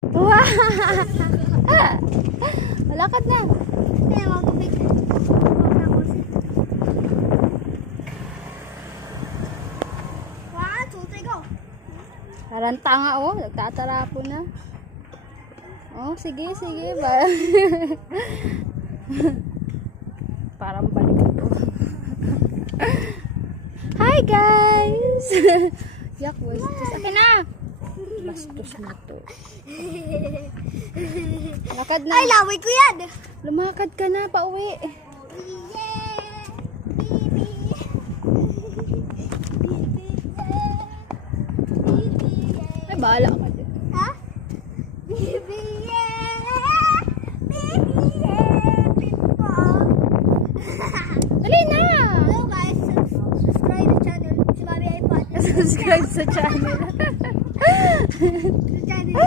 Wow! Malakad na. Kaya magkupit. One, two, three, go. Parang tanga oh, nagtatarapo na. Oh, sige, sige. Parang balik ito. Hi guys! Yak, bastos. Akin na! Bastos na to. Lakad na. Ay, laway ko yan. Lumakad ka na, pauwi. Yeah. Baby. Ay, bahala ka dyan. Ha? Baby, yeah. Baby, yeah. Pipo. Dali na! Hello guys, subscribe the channel. Si Mami iPod. Subscribe sa channel. The channel.